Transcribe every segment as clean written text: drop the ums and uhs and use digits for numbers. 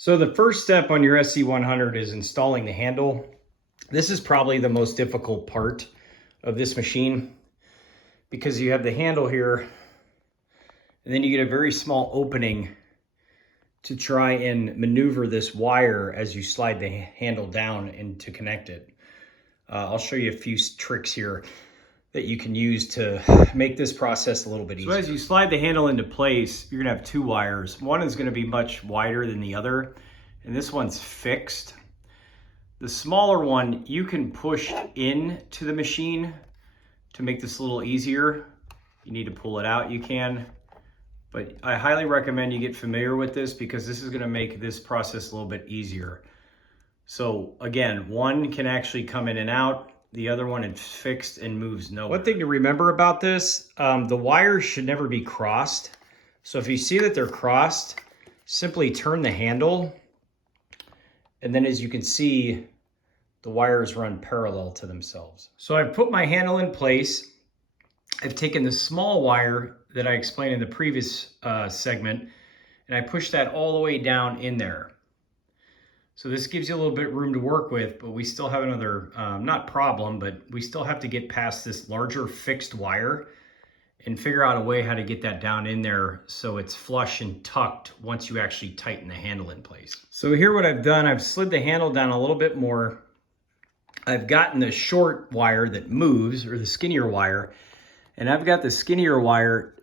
So the first step on your SC100 is installing the handle. This is probably the most difficult part of this machine because you have the handle here and then you get a very small opening to try and maneuver this wire as you slide the handle down and to connect it. I'll show you a few tricks here that you can use to make this process a little bit easier. So as you slide the handle into place, you're gonna have two wires. One is gonna be much wider than the other, and this one's fixed. The smaller one, you can push into the machine to make this a little easier. You need to pull it out, you can. But I highly recommend you get familiar with this because this is gonna make this process a little bit easier. So again, one can actually come in and out. The other one is fixed and moves nowhere. One thing to remember about this, the wires should never be crossed. So if you see that they're crossed, simply turn the handle. And then as you can see, the wires run parallel to themselves. So I've put my handle in place. I've taken the small wire that I explained in the previous segment, and I pushed that all the way down in there. So this gives you a little bit of room to work with, but we still have another, not problem, but we still have to get past this larger fixed wire and figure out a way how to get that down in there so it's flush and tucked once you actually tighten the handle in place. So here what I've done, I've slid the handle down a little bit more. I've gotten the short wire that moves, or the skinnier wire, and I've got the skinnier wire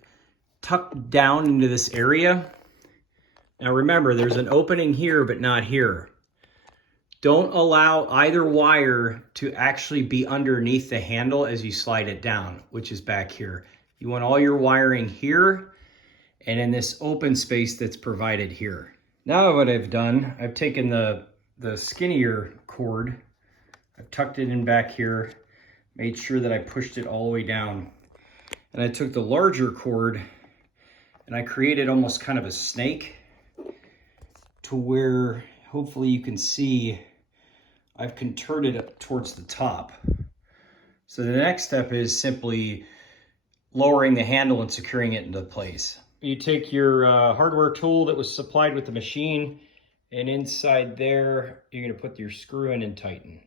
tucked down into this area. Now remember, there's an opening here, but not here. Don't allow either wire to actually be underneath the handle as you slide it down, which is back here. You want all your wiring here and in this open space that's provided here. Now what I've done, I've taken the skinnier cord, I've tucked it in back here, made sure that I pushed it all the way down. And I took the larger cord and I created almost kind of a snake to where hopefully you can see I've contorted it up towards the top. So the next step is simply lowering the handle and securing it into place. You take your hardware tool that was supplied with the machine, and inside there, you're gonna put your screw in and tighten.